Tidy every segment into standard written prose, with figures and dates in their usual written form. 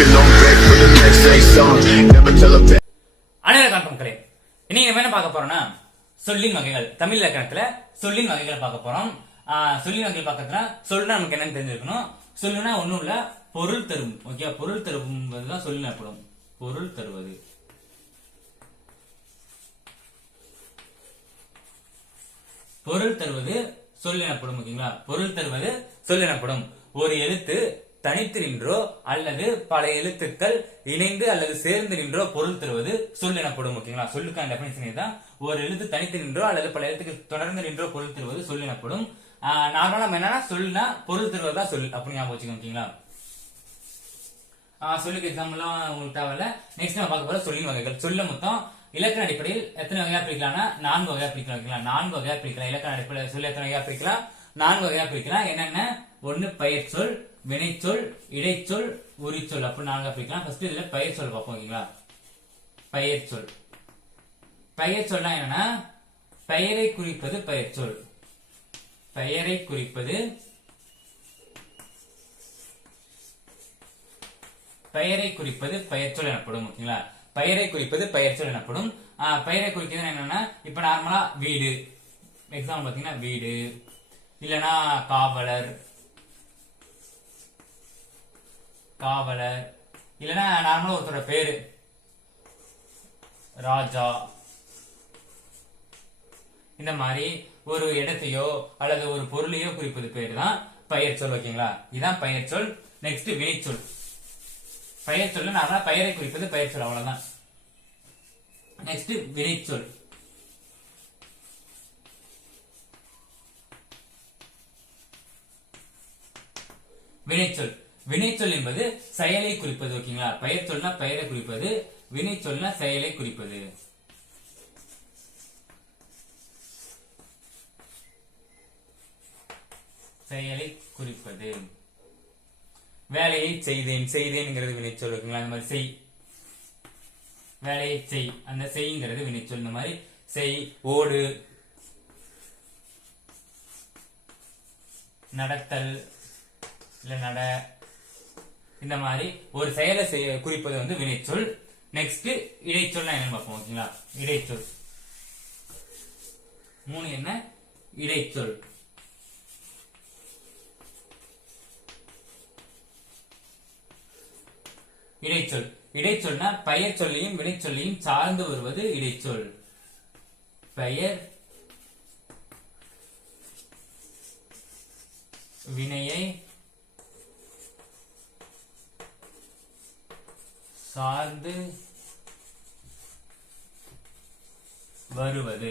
அனைவருக்கும் மக்களே, இன்னைக்கு நம்ம என்ன பார்க்க போறோம்னா சொல்லின் வகைகள். தமிழ் இலக்கணத்துல சொல்லின் வகைகளை பார்க்க போறோம். சொல்லின் வகைகள் பார்க்கறதுனா சொல்லுனா நமக்கு என்னன்னு தெரிஞ்சிருக்கணும். சொல்லுனா ஒண்ணும் இல்ல, பொருள் தரும். ஓகே, பொருள் தருவதுதான் சொல்லி எனப்படும். பொருள் தருவது. பொருள் தருவது சொல் எனப்படும். ஓகேங்களா, பொருள் தருவது சொல் எனப்படும். ஒரு எழுத்து தனித்து நின்றோ அல்லது பல எழுத்துக்கள் இணைந்து அல்லது சேர்ந்து நின்றோ பொருள் தருவது சொல் எனப்படும். ஓகேங்களா, சொல்லுக்கான டெஃபினிஷன் தான். ஒரு எழுத்து தனித்து நின்றோ அல்லது பல எழுத்துக்கள் தொடர்ந்து நின்றோ பொருள் தருவது சொல் எனப்படும். நார்மலா நம்ம என்னன்னா சொல்லுனா பொருள் தருவதா சொல் அப்படி ஞாபகம் வச்சுக்கோங்க. ஓகேங்களா, சொல்லுக்கு எக்ஸாம்பிள்லாம் உங்களுக்கு தேவையில்ல. நெக்ஸ்ட் நம்ம பார்க்க போற சொல்லின் வகைகள். சொல்ல மொத்தம் இலக்கண அடிப்படையில் எத்தனை வகையா பிரிக்கலாம்னா 4 வகையா பிரிக்கலாம். 4 வகையா பிரிக்கலாம். இலக்கண அடிப்படையில் சொல்ல எத்தனை வகையா பிரிக்கலாம்? 4 வகையா பிரிக்கலாம். என்னென்ன? ஒன்னு பெயர் சொல், வினைச்சொல், இடைச்சொல், உரிச்சொல் அப்படி 4 பிரிக்கலாம். ஃபர்ஸ்ட் இதுல பெயர் சொல் பார்ப்போம். ஓகேங்களா, பெயர் சொல். பெயர் சொல்னா என்னன்னா பெயரை குறிப்பது பெயர் சொல். பெயரை குறிப்பது பெயர் சொல் எனப்படும். ஓகேங்களா, பெயரை குறிப்பது பெயர் சொல் எனப்படும். பெயரை குறிக்கிறது என்னன்னா இப்ப நார்மலா வீடு, எக்ஸாம்பிள் பாத்தீங்கன்னா வீடு, இல்லனா காவலர், இல்லனா நார்மலா ஒருத்தரோட பேரு ராஜா. இந்த மாதிரி ஒரு இடத்தையோ அல்லது ஒரு பொருளையோ குறிப்பது பேரு தான் பெயர் சொல். ஓகேங்களா, இதுதான் பெயர் சொல். நெக்ஸ்ட் வினைச்சொல். பெயர் சொல்ல நார்மலா பெயரை குறிப்பது பெயர் சொல், அவ்வளவுதான். நெக்ஸ்ட் வினைச்சொல். வினைச்சொல். வினைச்சொல் என்பது செயலை குறிப்பது. ஓகேங்களா, பெயர் சொல்னா பெயரை குறிப்பது, வினைச்சொல்னா செயலை குறிப்பது. செயலை குறிப்பது. வேலையை செய்தேன், செய்தேன்ங்கிறது வினைச்சொல். ஓகேங்களா, இந்த மாதிரி செய், வேலையை செய், அந்த செய்ங்கிறது வினைச்சொல். இந்த மாதிரி செய், ஓடு, நடத்தல், இல்ல நட, இந்த மாதிரி ஒரு செயலை குறிப்பது வந்து வினைச்சொல். நெக்ஸ்ட் இடைச்சொல்னா என்னன்னு பார்ப்போம். ஓகேங்களா, இடைச்சொல் 3 என்ன? இடைச்சொல். இடைச்சொல். இடைச்சொல்னா பெயர் சொல்லையும் வினைச்சொல்லையும் சார்ந்து வருவது இடைச்சொல். பெயர் வினையை சார்ந்து வருவது,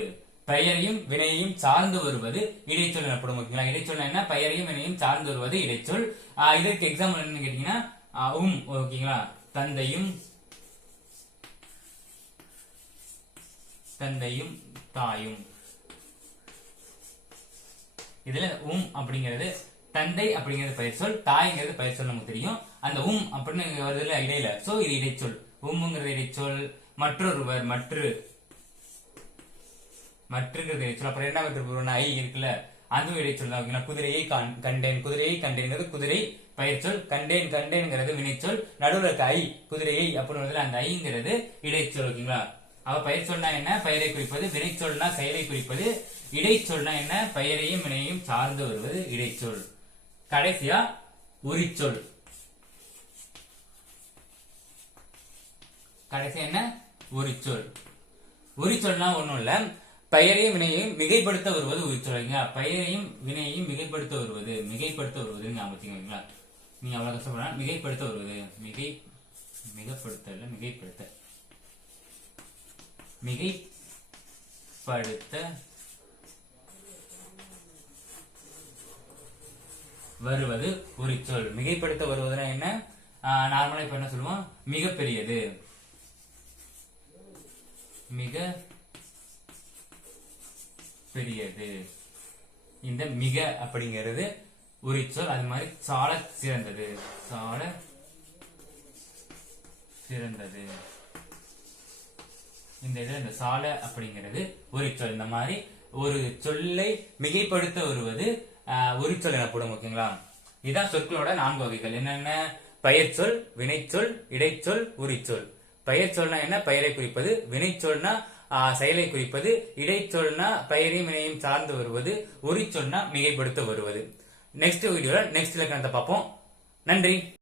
பெயரையும் வினையையும் சார்ந்து வருவது இடைச்சொல் எனப்படும். ஓகேங்களா, இடைச்சொல் என்ன? பெயரையும் வினையும் சார்ந்து வருவது இடைச்சொல். இதற்கு எக்ஸாம்பிள் என்னன்னு கேட்டீங்கன்னா ஓகேங்களா, தந்தையும் தாயும். இதுல அப்படிங்கிறது தந்தை அப்படிங்கிறது பெயர் சொல், தாய்ங்கிறது பெயர் சொல் நமக்கு தெரியும். அந்த அப்படின்னு வருதுல இடையில, சோ இது இடைச்சொல். உம்ங்கிறது இடைச்சொல். மற்றொருவர், மற்றுங்கிறது இடைச்சொல். அப்புறம் இரண்டாவது ஐ இருக்குல்ல, அதுவும் இடைச்சொல் தான். குதிரையை கண்டேன், குதிரையை கண்டேன் குதிரை பெயர் சொல். கண்டேன்ங்கிறது வினைச்சொல். நடுவில் இருக்க ஐ, குதிரையை அப்படின்னு அந்த ஐங்கிறது இடைச்சொல். ஓகேங்களா, அவ பெயர் சொல்னா என்ன? பெயரை குறிப்பது. வினைச்சொல்னா செயலை குறிப்பது. இடைச்சொல்னா என்ன? பெயரையும் வினையையும் சார்ந்து வருவது இடைச்சொல். கடைசியா உரிச்சொல். கடைசி என்ன? உரிச்சொல். உரிச்சொல்னா ஒண்ணும் இல்ல, பெயரையும் வினையையும் மிகைப்படுத்த வருவது உரிச்சொல். பெயரையும் வினையையும் மிகைப்படுத்த வருவது ஞாபகம். நீங்க அவ்வளவு கஷ்டப்பட மிகைப்படுத்த வருவது. மிகைப்படுத்த வருவது உரிச்சொல். மிகைப்படுத்த வருவதுனா என்ன? நார்மலா இப்ப என்ன சொல்லுவோம்? மிகப்பெரியது, இந்த மிக அப்படிங்கிறது உரிச்சொல். அது மாதிரி சால சிறந்தது, இந்த இதுல இந்த சால அப்படிங்கிறது உரிச்சொல். இந்த மாதிரி ஒரு சொல்லை மிகைப்படுத்த வருவது உரிச்சொல் எனப்படும். ஓகேங்களா, இதான் சொற்களோட 4 வகைகள். என்னென்ன? பெயர்ச்சொல், வினைச்சொல், இடைச்சொல், உரிச்சொல். பெயர்ச்சொல்னா என்ன? பெயரை குறிப்பது. வினைச்சொல்னா செயலை குறிப்பது. இடைச்சொல்னா பெயரையும் வினையும் சார்ந்து வருவது. உரிச்சொல்னா மிகைப்படுத்த வருவது. நெக்ஸ்ட் வீடியோல நெக்ஸ்ட் இலக்கணத்தை பார்ப்போம். நன்றி.